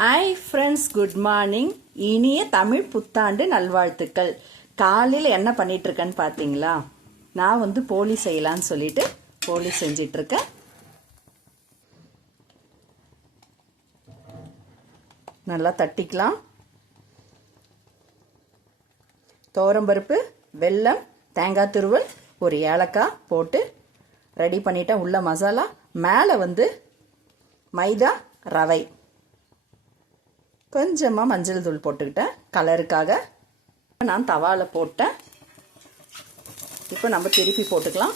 Hi friends, good morning. இனிய தமிழ் புத்தாண்டு நல்வாழ்த்துக்கள். காலையில் என்ன பண்ணிகிட்ருக்கேன்னு பார்த்தீங்களா? நான் போலி செய்யலான்னு சொல்லிட்டு போலி செஞ்சிட்ருக்கேன். நல்லா தட்டிக்கலாம். துவரம்பருப்பு, வெல்லம், தேங்காய் துருவல், ஒரு ஏலக்காய் போட்டு ரெடி பண்ணிட்டேன். உள்ள மசாலா மேலே மைதா, ரவை, கொஞ்சமாக மஞ்சள் தூள் போட்டுக்கிட்டேன் கலருக்காக. நான் தவாவில் போட்டேன். இப்போ நம்ம திருப்பி போட்டுக்கலாம்.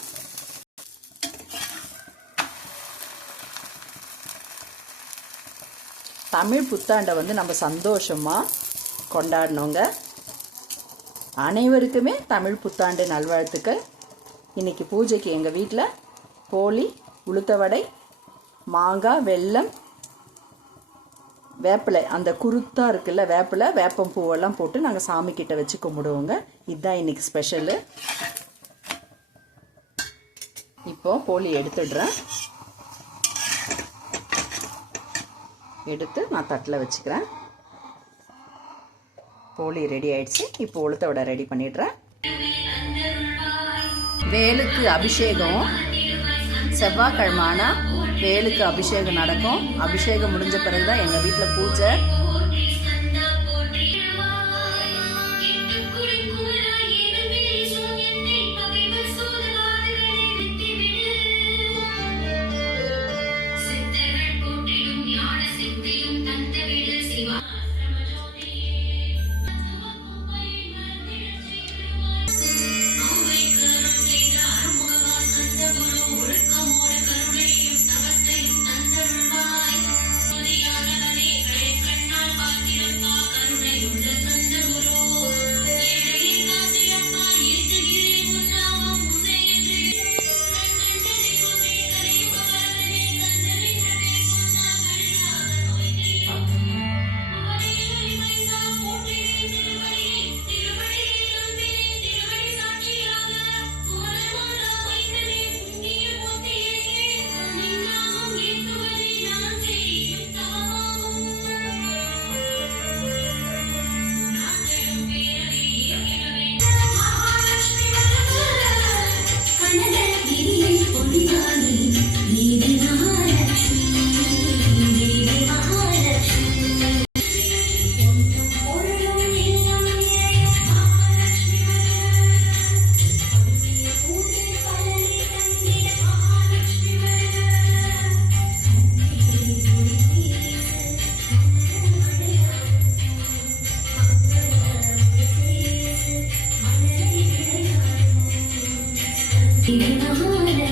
தமிழ் புத்தாண்டை நம்ம சந்தோஷமாக கொண்டாடணுங்க. அனைவருக்குமே தமிழ் புத்தாண்டு நல்வாழ்த்துக்கள். இன்றைக்கி பூஜைக்கு எங்கள் வீட்டில் போலி, உளுத்த வடை, மாங்காய், வெல்லம், வேப்பிலை, அந்த குருத்தாக இருக்குல்ல வேப்பிலை, வேப்பம் பூவெல்லாம் போட்டு நாங்கள் சாமிக்கிட்ட வச்சு கும்பிடுவோங்க. இதுதான் இன்றைக்கி ஸ்பெஷலு. இப்போது போலி எடுத்துடுறேன். எடுத்து நான் தட்டில் வச்சுக்கிறேன். போலி ரெடி ஆயிடுச்சு. இப்போ உளுத்த வடை ரெடி பண்ணிடுறேன். வேலுக்கு அபிஷேகம் செவ்வாய்க்கிழமை வேலுக்கு அபிஷேகம் நடக்கும். அபிஷேகம் முடிஞ்ச பிறகுதான் எங்கள் வீட்டில் பூஜை. Mama.